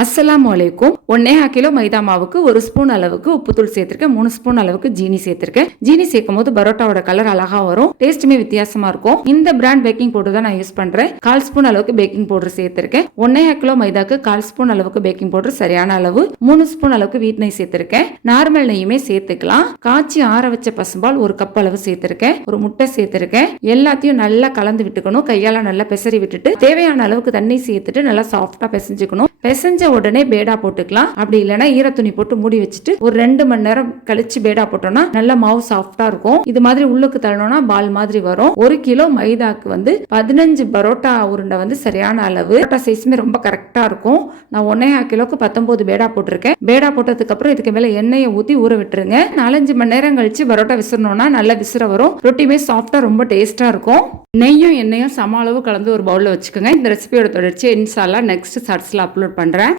அஸ்ஸலாமு அலைக்கும். 1.5 கிலோ மைதா மாவுக்கு 1 ஸ்பூன் அளவுக்கு உப்புத்தூள் சேர்த்திருக்கேன். 3 ஸ்பூன் அளவுக்கு ஜீனி சேர்த்திருக்கேன். ஜீனி சேர்க்கும் போது பரோட்டாவோட கலர் அழகா வரும். டேஸ்ட்டுமே வித்தியாசமா இருக்கும். இந்த பிராண்ட் பேக்கிங் பவுடர் தான் நான் யூஸ் பண்றேன். 1/4 ஸ்பூன் அளவுக்கு பேக்கிங் பவுடர் சேர்த்திருக்கேன். 1.5 கிலோ மைதாக்கு 1/4 ஸ்பூன் அளவுக்கு பேக்கிங் பவுடர் சரியான அளவு. 3 ஸ்பூன் அளவுக்கு வீட் நெய் சேர்த்திருக்கேன். நார்மல் நெய்யுமே சேர்த்துக்கலாம். காய்ச்சி ஆற வச்ச பசும்பால் 1 கப் அளவு சேர்த்திருக்கேன். ஒரு முட்டை சேர்த்திருக்கேன். எல்லாத்தையும் நல்லா கலந்து விட்டுக்கணும். கையால நல்லா பெசரி விட்டுட்டு தேவையான அளவுக்கு தண்ணி சேர்த்துட்டு நல்லா சாஃப்டா பெசஞ்சுக்கணும். பெசஞ்ச உடனே பேடா போட்டுக்கலாம். அப்படி இல்லைன்னா ஈரத்துணி போட்டு மூடி வச்சுட்டு ஒரு 2 மணி நேரம் கழிச்சு பேடா போட்டோம்னா நல்ல மாவு சாஃப்டா இருக்கும். இது மாதிரி உள்ளுக்கு தள்ளணும்னா பால் மாதிரி வரும். 1 கிலோ மைதாக்கு 15 பரோட்டா உருண்டை சரியான அளவு. பரோட்டா சைஸுமே ரொம்ப கரெக்டா இருக்கும். நான் 1.5 கிலோக்கு 19 பேடா போட்டிருக்கேன். பேடா போட்டதுக்கு அப்புறம் இதுக்கு மேல எண்ணெயை ஊத்தி ஊற விட்டுருங்க. 4-5 மணி நேரம் கழிச்சு பரோட்டா விசிறணும்னா நல்ல விசிற வரும். ரொட்டியுமே சாஃப்டா ரொம்ப டேஸ்டா இருக்கும். நெய்யும் எண்ணெயும் சம அளவு கலந்து ஒரு பவுல்ல வச்சுக்கோங்க. இந்த ரெசிபியோட தொடர்ச்சி இன்ஷா அல்லாஹ் நெக்ஸ்ட் ஷார்ட்ஸ்ல அப்லோட் பண்றேன்.